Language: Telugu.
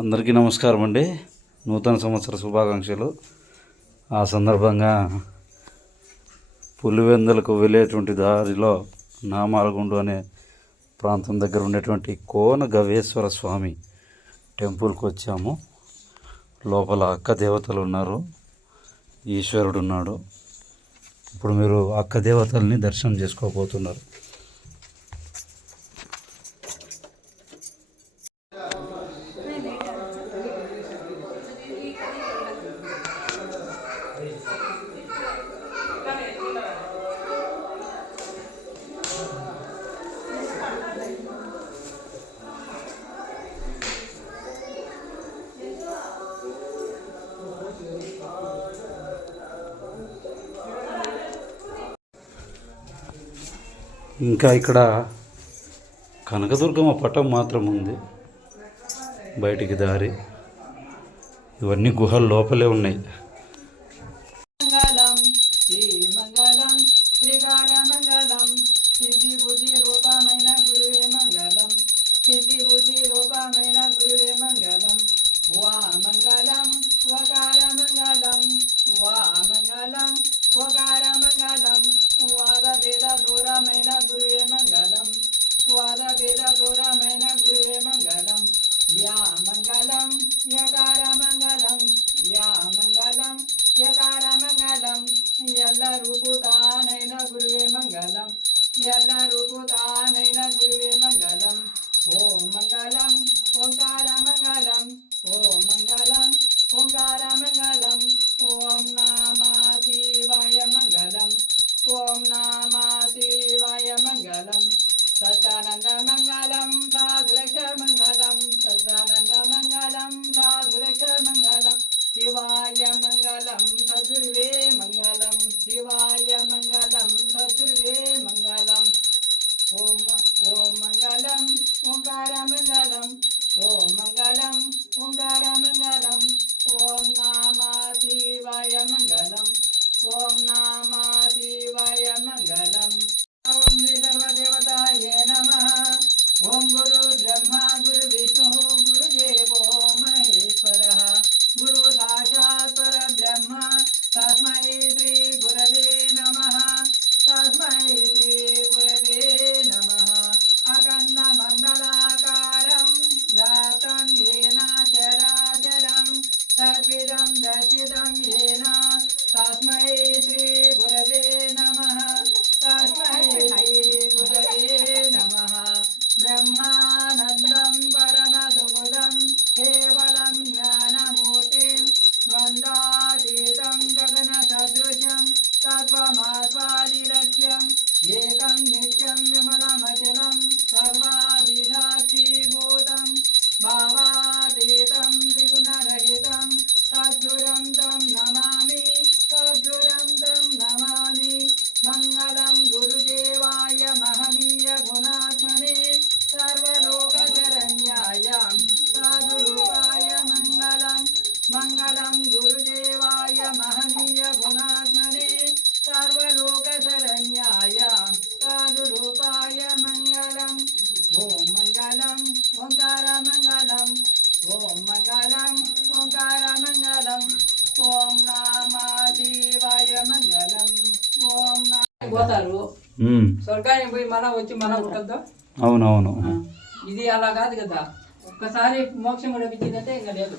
అందరికీ నమస్కారం అండి. నూతన సంవత్సర శుభాకాంక్షలు. ఆ సందర్భంగా పులివెందులకు వెళ్ళేటువంటి దారిలో నామాలగుండు అనే ప్రాంతం దగ్గర ఉండేటువంటి కోన గవేశ్వర స్వామి టెంపుల్కి వచ్చాము. లోపల అక్క దేవతలు ఉన్నారు, ఈశ్వరుడు ఉన్నాడు. ఇప్పుడు మీరు అక్క దేవతల్ని దర్శనం చేసుకోబోతున్నారు. ఇంకా ఇక్కడ కనకదుర్గమ్మ పటం మాత్రం ఉంది, బయటికి దారి. ఇవన్నీ గుహల లోపలే ఉన్నాయి. మంగళం శ్రీ మంగళం శ్రీకార మంగళం సిద్ధి బుద్ధి రూపమైన గురువే మంగళం సిద్ధి బుద్ధి రూపమైన గురువే మంగళం వా మంగళం వకార మంగళం వా మంగళం వకార మంగళం వాద భేద దూరమైన గురువే మంగళం వాద భేద దూరమైన గురువే మంగళం యా మంగళం యకార మంగళం యా మంగళం యకార మంగళం ఎల్లరూ తానైన గురువే మంగళం ఎల్లరూ తానైన గురువే మంగళం ఓం మంగళం ఓంకార మంగళం ఓం మంగళం ఓంకార మంగళం ఓం నమ శివాయ మంగళం ఓం నమ శివాయ మంగళం సదానంద మంగళం సాధురక్ష మంగళం సదానంద మంగళం సాధురక్ష మంగళం శివాయ మంగళం సద్గురువే మంగళం శివాయ మంగళం సద్గురువే మంగళం ఓం ఓం మంగళం ఓంకార మంగళం ఓం మంగళం ఓంకార మంగళం ఓం నమ శివాయ మంగళం ఓం నమ శివాయ మంగళం ఓం శ్రీ సర్వదేవతాయే నమః ఓం గురు బ్రహ్మ గురు విష్ణు గురుదేవో మహేశ్వరః గురు సాక్షాత్ పరబ్రహ్మ తస్మై శ్రీ గురవే నమః తస్మై శ్రీ గురవే నమః అఖండ మండలాకారం గాతం येन చరాచరం తద్విదం దర్శితం येन తస్మై శ్రీ గురవే నమః తస్మై శ్రీ గురవే నమః బ్రహ్మానందం పరమసుఖదం కేవలం జ్ఞానమూర్తిం ద్వంద్వాతీతం గగన సదృశం తత్వమాస్వాదిలక్ష్యం ఏకం నిత్యం విమలమచలం సర్వాదిసాక్షిభూతం భావాతీతం త్రిగుణరహితం సద్గురం తం నమామి సద్గురం తం నమామి మంగళం గురుదేవాయ మహనీయ గుణాత్మనే సర్వలోకశరణ్యాయ సాధురూపాయ మంగళం మంగళం గురుదేవాయ మహనీయ గుణాత్మనే సర్వలోకశరణ్యాయ సాధురూపాయ మంగళం ఓం మంగళం ఓంకార మంగళం ఓం మంగళం ఓంకార మంగళం ఓం నమ శివాయ మంగళం ఓం పోతారు స్వర్గానికి పోయి మన వచ్చి మన ఉంటుందో. అవునవును, ఇది అలా కాదు కదా, ఒక్కసారి మోక్షం లభించిందంటే ఇంకా లేదు.